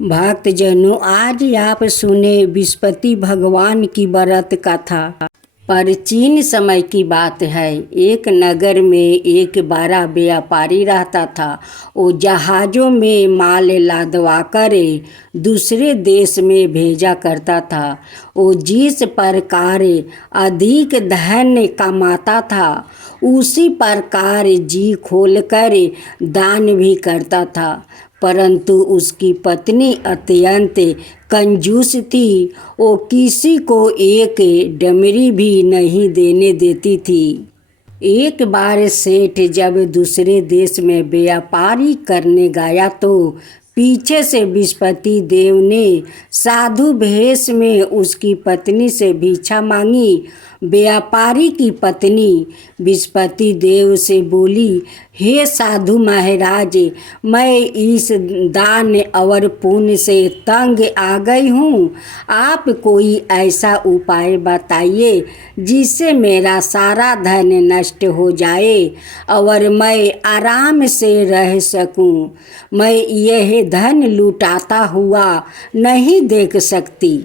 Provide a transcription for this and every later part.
भक्तजनों, आज आप सुने विस्पति भगवान की व्रत कथा। प्राचीन समय की बात है। एक नगर में एक बड़ा व्यापारी रहता था। वो जहाज़ों में माल लादवा कर दूसरे देश में भेजा करता था। वो जिस प्रकार अधिक धन कमाता था, उसी प्रकार जी खोलकर दान भी करता था। परंतु उसकी पत्नी अत्यंत कंजूस थी। वो किसी को एक डमरी भी नहीं देने देती थी। एक बार सेठ जब दूसरे देश में व्यापारी करने गया तो पीछे से विस्पति देव ने साधु भेष में उसकी पत्नी से भिक्षा मांगी। व्यापारी की पत्नी विस्पति देव से बोली, हे साधु महाराज, मैं इस दान और पुण्य से तंग आ गई हूँ। आप कोई ऐसा उपाय बताइए जिससे मेरा सारा धन नष्ट हो जाए और मैं आराम से रह सकूँ। मैं यह धन लुटाता हुआ नहीं देख सकती।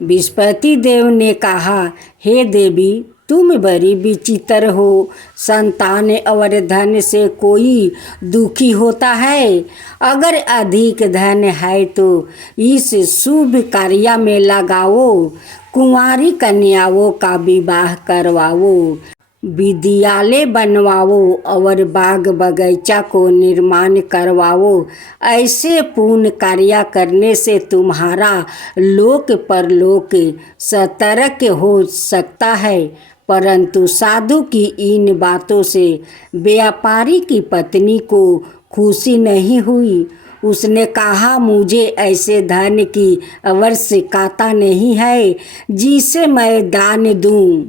विस्पति देव ने कहा, हे देवी, तुम बड़ी विचित्र हो। संतान और धन से कोई दुखी होता है। अगर अधिक धन है तो इस शुभ कार्य में लगाओ। कुंवारी कन्याओं का विवाह करवाओ, विद्यालय बनवाओ और बाग बगीचा को निर्माण करवाओ। ऐसे पुण्य कार्य करने से तुम्हारा लोक परलोक सतर्क हो सकता है। परंतु साधु की इन बातों से व्यापारी की पत्नी को खुशी नहीं हुई। उसने कहा, मुझे ऐसे धन की आवश्यकता नहीं है जिसे मैं दान दूं।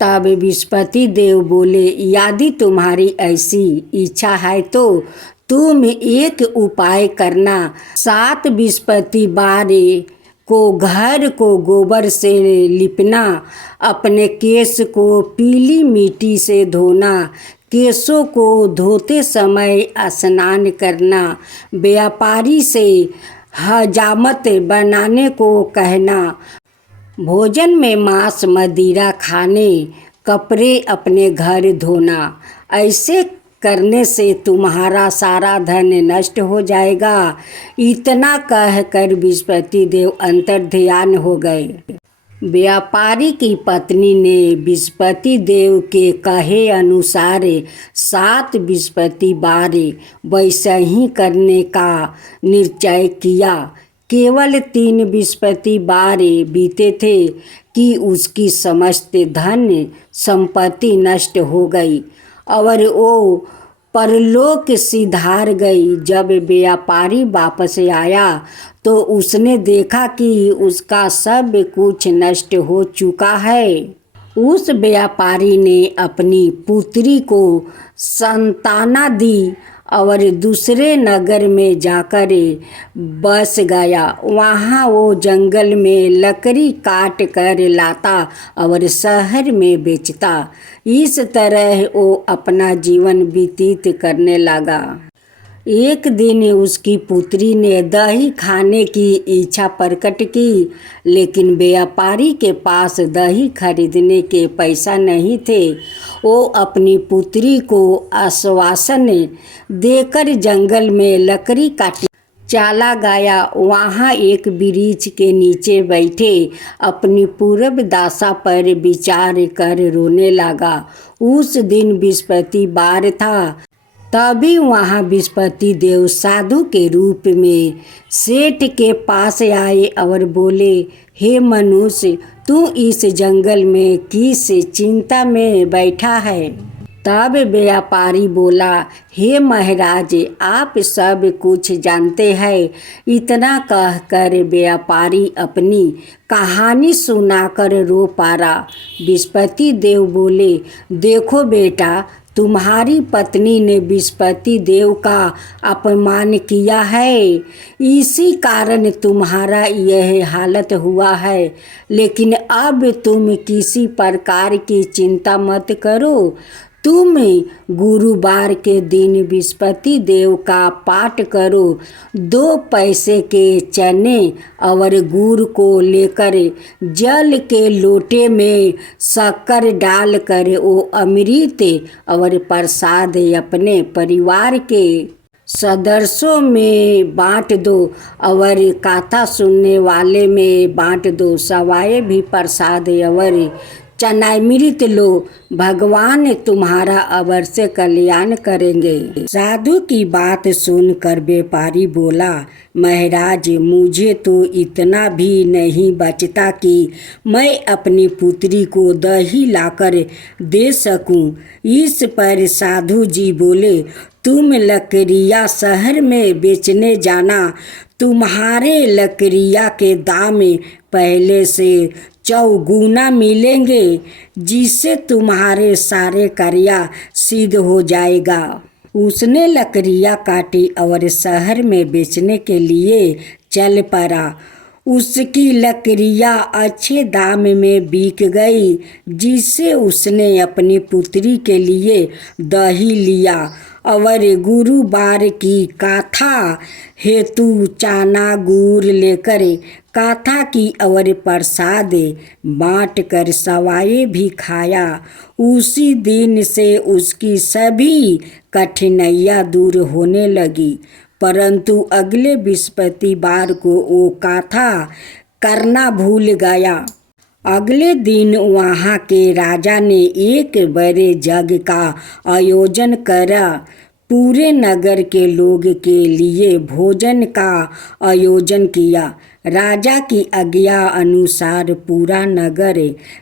तब विस्पति देव बोले, यदि तुम्हारी ऐसी इच्छा है तो तुम एक उपाय करना। 7 बृहस्पतिवार को घर को गोबर से लिपना, अपने केश को पीली मिट्टी से धोना, केशों को धोते समय स्नान करना, व्यापारी से हजामत बनाने को कहना, भोजन में मांस मदिरा खाने, कपड़े अपने घर धोना। ऐसे करने से तुम्हारा सारा धन नष्ट हो जाएगा। इतना कहकर विस्पति देव अंतर्ध्यान हो गए। व्यापारी की पत्नी ने विस्पति देव के कहे अनुसार 7 बृहस्पतिवार वैसा ही करने का निश्चय किया। केवल 3 बृहस्पतिवार बीते थे कि उसकी समस्त धन संपत्ति नष्ट हो गई और वो परलोक सिधार गई। जब व्यापारी वापस आया तो उसने देखा कि उसका सब कुछ नष्ट हो चुका है। उस व्यापारी ने अपनी पुत्री को संताना दी और दूसरे नगर में जाकर बस गया। वहाँ वो जंगल में लकड़ी काट कर लाता और शहर में बेचता। इस तरह वो अपना जीवन व्यतीत करने लगा। एक दिन उसकी पुत्री ने दही खाने की इच्छा प्रकट की, लेकिन व्यापारी के पास दही खरीदने के पैसा नहीं थे। वो अपनी पुत्री को आश्वासन देकर जंगल में लकड़ी काटने चला गया। वहाँ एक वृक्ष के नीचे बैठे अपनी पूर्व दशा पर विचार कर रोने लगा। उस दिन बृहस्पतिवार था। तभी वहाँ विस्पति देव साधु के रूप में सेठ के पास आए और बोले, हे मनुष्य, तू इस जंगल में किस चिंता में बैठा है? तब व्यापारी बोला, हे महाराज, आप सब कुछ जानते हैं। इतना कहकर व्यापारी अपनी कहानी सुनाकर रो पड़ा। विस्पति देव बोले, देखो बेटा, तुम्हारी पत्नी ने विस्पति देव का अपमान किया है। इसी कारण तुम्हारा यह हालत हुआ है। लेकिन अब तुम किसी प्रकार की चिंता मत करो। तुम गुरुवार के दिन बृहस्पति देव का पाठ करो। 2 पैसे के चने और गुड़ को लेकर जल के लोटे में शक्कर डालकर वो अमृत और प्रसाद अपने परिवार के सदस्यों में बांट दो और कथा सुनने वाले में बांट दो। सवाए भी प्रसाद और चनामृत लो, भगवान तुम्हारा अवश्य कल्याण करेंगे। साधु की बात सुनकर व्यापारी बोला, महाराज मुझे तो इतना भी नहीं बचता कि मैं अपनी पुत्री को दही लाकर दे सकूं। इस पर साधु जी बोले, तुम लकड़ियाँ शहर में बेचने जाना, तुम्हारे लकड़ियाँ के दाम पहले से चौगुना मिलेंगे, जिससे तुम्हारे सारे कार्य सिद्ध हो जाएगा। उसने लकड़ियाँ काटी और शहर में बेचने के लिए चल पड़ा। उसकी लकड़ियाँ अच्छे दाम में बिक गई, जिससे उसने अपनी पुत्री के लिए दही लिया और गुरुवार की कथा हेतु चना गुड़ लेकर कथा की और प्रसाद बाँट कर सवाए भी खाया। उसी दिन से उसकी सभी कठिनाइयाँ दूर होने लगी। परंतु अगले बृहस्पतिवार को वो कथा करना भूल गया। अगले दिन वहाँ के राजा ने एक बड़े यज्ञ का आयोजन करा। पूरे नगर के लोग के लिए भोजन का आयोजन किया। राजा की आज्ञा अनुसार पूरा नगर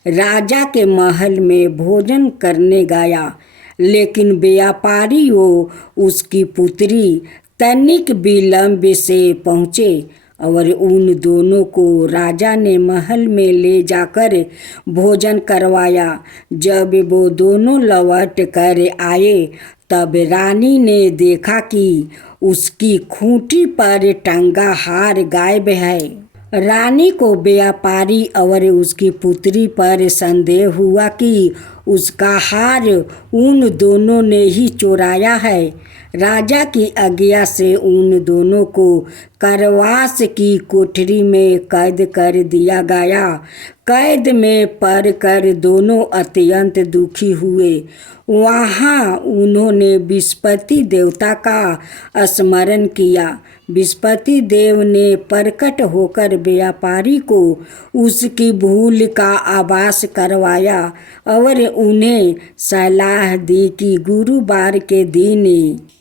राजा के महल में भोजन करने गया, लेकिन व्यापारी वो उसकी पुत्री तनिक विलंब से पहुँचे और उन दोनों को राजा ने महल में ले जाकर भोजन करवाया। जब वो दोनों लौट कर आए तब रानी ने देखा कि उसकी खूंटी पर टंगा हार गायब है। रानी को व्यापारी और उसकी पुत्री पर संदेह हुआ कि उसका हार उन दोनों ने ही चुराया है। राजा की आज्ञा से उन दोनों को कारावास की कोठरी में कैद कर दिया गया। कैद में पड़कर दोनों अत्यंत दुखी हुए। वहाँ उन्होंने बृहस्पति देवता का स्मरण किया। बृहस्पति देव ने प्रकट होकर व्यापारी को उसकी भूल का आभास करवाया और उन्हें सलाह दी कि गुरुवार के दिन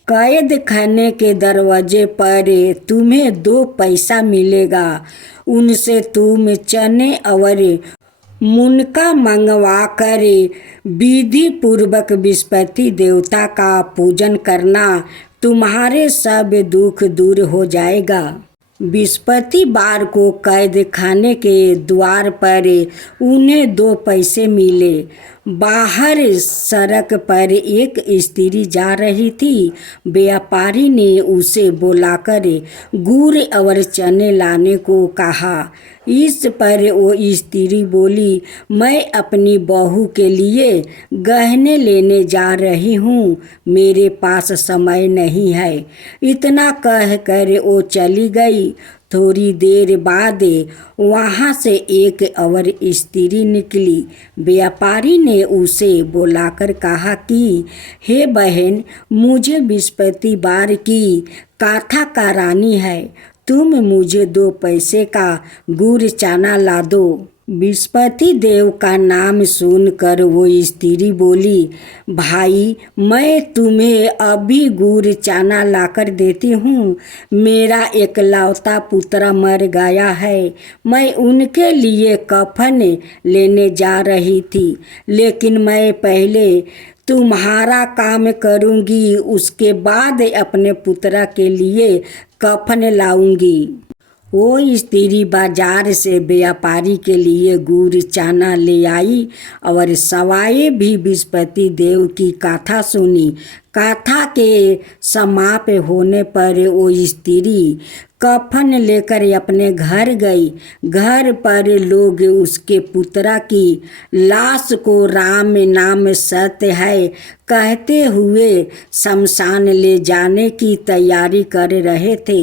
कैद खाने के दरवाजे पर तुम्हें 2 पैसा मिलेगा। उनसे तुम चने और मुनका मंगवा कर विधि पूर्वक बृहस्पति देवता का पूजन करना, तुम्हारे सब दुख दूर हो जाएगा। बृहस्पतिवार को कैद खाने के द्वार पर उन्हें 2 पैसे मिले। बाहर सड़क पर एक स्त्री जा रही थी। व्यापारी ने उसे बुलाकर गुड़ और चने लाने को कहा। इस पर वो स्त्री बोली, मैं अपनी बहू के लिए गहने लेने जा रही हूँ, मेरे पास समय नहीं है। इतना कहकर वो चली गई। थोड़ी देर बाद वहाँ से एक और स्त्री निकली। व्यापारी ने उसे बुलाकर कहा कि हे बहन, मुझे बृहस्पतिवार की कथा करानी है, तुम मुझे 2 पैसे का गुड़ चना ला दो। बृहस्पति देव का नाम सुनकर वो स्त्री बोली, भाई मैं तुम्हें अभी गुड़ चना लाकर देती हूँ। मेरा एकलौता पुत्र मर गया है, मैं उनके लिए कफन लेने जा रही थी, लेकिन मैं पहले तुम्हारा काम करूँगी, उसके बाद अपने पुत्र के लिए कफन लाऊंगी। वो स्त्री बाजार से व्यापारी के लिए गुड़ चना ले आई और सवाए भी बृहस्पति देव की कथा सुनी। कथा के समाप्त होने पर वो स्त्री कफन लेकर अपने घर गई। घर पर लोग उसके पुत्रा की लाश को राम नाम सत्य है कहते हुए शमशान ले जाने की तैयारी कर रहे थे।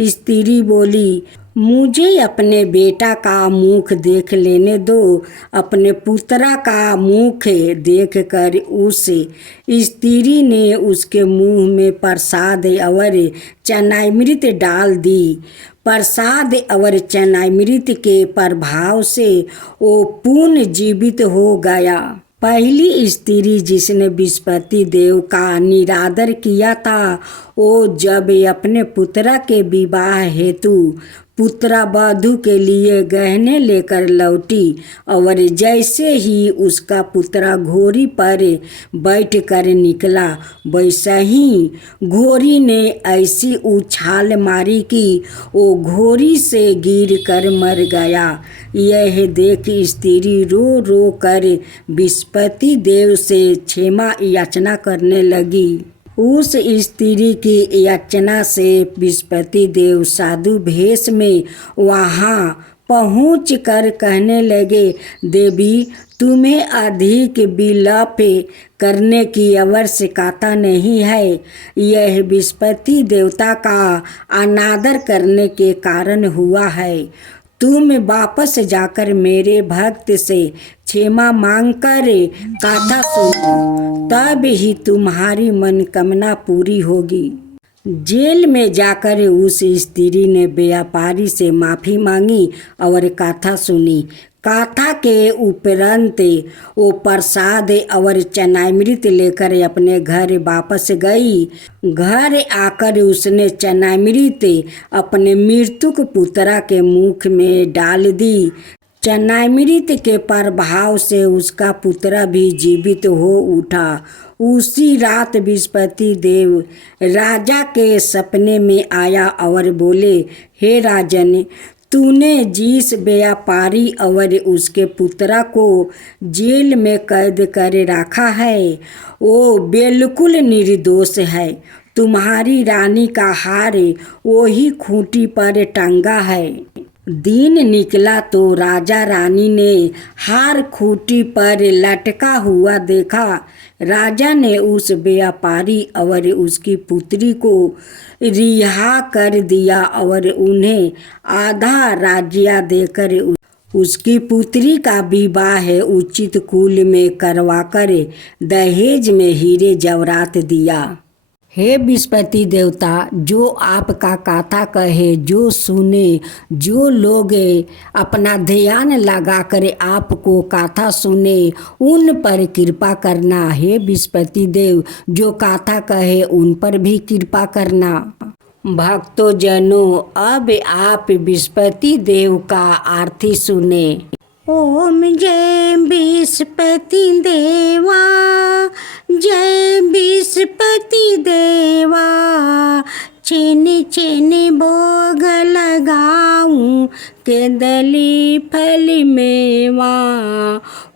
स्त्री बोली, मुझे अपने बेटा का मुख देख लेने दो। अपने पुत्रा का मुख देखकर उस स्त्री ने उसके मुंह में प्रसाद और चनामृत डाल दी। प्रसाद और चनामृत के प्रभाव से वो पुनर्जीवित हो गया। पहली स्त्री जिसने बृहस्पति देव का निरादर किया था, वो जब अपने पुत्रा के विवाह हेतु पुत्रा वधू के लिए गहने लेकर लौटी और जैसे ही उसका पुत्रा घोड़ी पर बैठ कर निकला, वैसा ही घोड़ी ने ऐसी उछाल मारी कि वो घोड़ी से गिर कर मर गया। यह देख स्त्री रो रो कर बृहस्पति देव से क्षमा याचना करने लगी। उस स्त्री की याचना से बृहस्पति देव साधु भेष में वहाँ पहुँच कर कहने लगे, देवी, तुम्हें अधिक विलाप करने की आवश्यकता नहीं है। यह बृहस्पति देवता का अनादर करने के कारण हुआ है। तुम वापस जाकर मेरे भक्त से क्षमा मांगकर कथा सुनो, तब ही तुम्हारी मनोकामना पूरी होगी। जेल में जाकर उस स्त्री ने व्यापारी से माफ़ी मांगी और कथा सुनी। कथा के उपरांत वो प्रसाद और चनामृत लेकर अपने घर वापस गई। घर आकर उसने चनामृत अपने मृतक पुत्रा के मुख में डाल दी। चनामृत के प्रभाव से उसका पुत्रा भी जीवित हो उठा। उसी रात बृहस्पति देव राजा के सपने में आया और बोले, हे राजन, तूने जिस व्यापारी और उसके पुत्रा को जेल में कैद कर रखा है, वो बिल्कुल निर्दोष है। तुम्हारी रानी का हार वही खूंटी पर टंगा है। दिन निकला तो राजा रानी ने हार खूंटी पर लटका हुआ देखा। राजा ने उस व्यापारी और उसकी पुत्री को रिहा कर दिया और उन्हें आधा राज्य देकर उसकी पुत्री का विवाह उचित कुल में करवाकर दहेज में हीरे जवाहरात दिया। हे बृहस्पति देवता, जो आपका कथा कहे, जो सुने, जो लोग अपना ध्यान लगाकर आपको कथा सुने, उन पर कृपा करना। हे बृहस्पति देव, जो कथा कहे उन पर भी कृपा करना। भक्तों जनों, अब आप बृहस्पति देव का आरती सुने। ओम जय बृहस्पति देवा, जय बृहस्पति देवा, छिन छिन भोग लगाऊं केदली फल मेवा।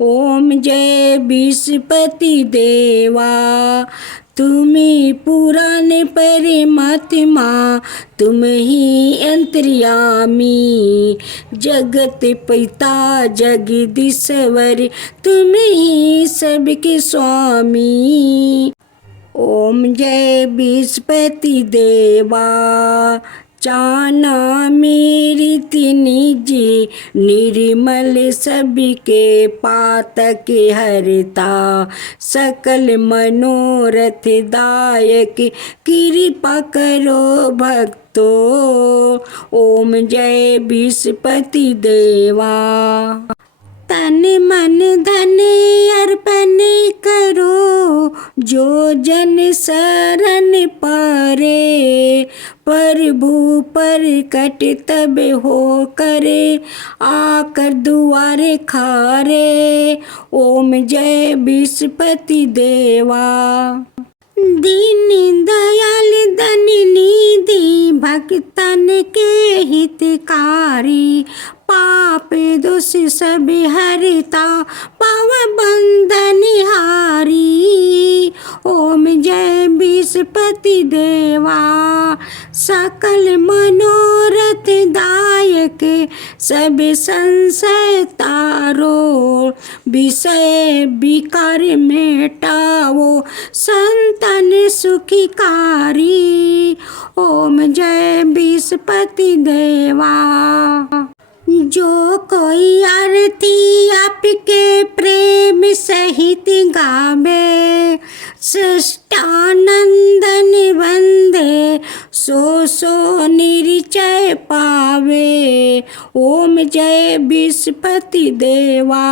ओम जय बृहस्पति देवा, तुम्ही पुराण परमात्मा, तुम ही अंतर्यामी, जगत पिता जगदीश्वर, तुम ही सबके स्वामी। ओम जय बृहस्पति देवा, जाना मेरी निजी निर्मल सबके पातक हरता, सकल मनोरथ दायक कृपा करो भक्तो। ओम जय बृहस्पति देवा। तन मन धन अर्पण करो, जो जन शरण पारे, प्रभु प्रकट तब हो करे, आकर दुआरे खारे। ओम जय बृहस्पति देवा। दीन दयाल धन निधि, भक्तन के हितकारी, पाप दोष सब हरता, पाव बंधन हारी। ओम जय विस्पति देवा, सकल मनोरथ दायक सब संशय तारो, विषय विकार मेटाओ संतन सुखिकारी। ओम जय विस्पति देवा। जो कोई आरती आपके प्रेम सहित गावे, सृष्टानंदन वंदे सो सो निश्चय पावे। ओम जय विस्पति देवा।